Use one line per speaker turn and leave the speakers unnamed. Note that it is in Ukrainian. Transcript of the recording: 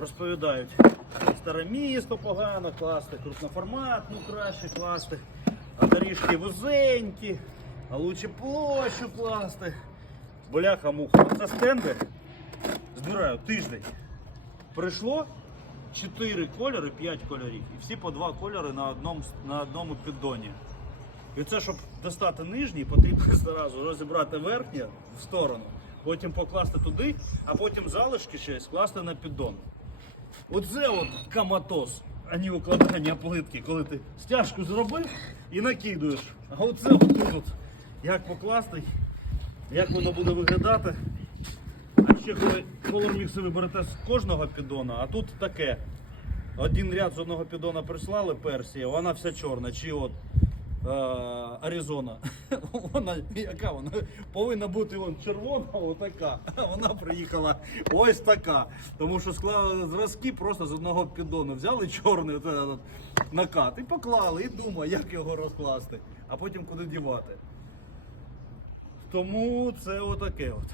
розповідають, старе місто погано класти, крупноформатну краще класти, а доріжки вузенькі, а лучше площу класти. Бляха муха. Це стенди збираю тиждень. Прийшло 4 кольори, 5 кольорів. І всі по 2 кольори на одному, на одному піддоні. І це, щоб достати нижній, потрібно зразу розібрати верхнє в сторону, потім покласти туди, а потім залишки ще скласти на піддон. Оце от каматоз, а не укладання плитки, коли ти стяжку зробив і накидуєш. А оце от тут, от, як покласти, як воно буде виглядати. А ще коли колор мікси ви берете з кожного піддона, а тут таке. Один ряд з одного піддона прислали Персія, вона вся чорна, чи от Аризона. Вона яка вона повинна бути вон червона, отака. А вона приїхала ось така. Тому що склали зразки просто з одного піддону. Взяли чорний накат і поклали, і думаю, як його розкласти, а потім куди дівати. Тому це отаке от.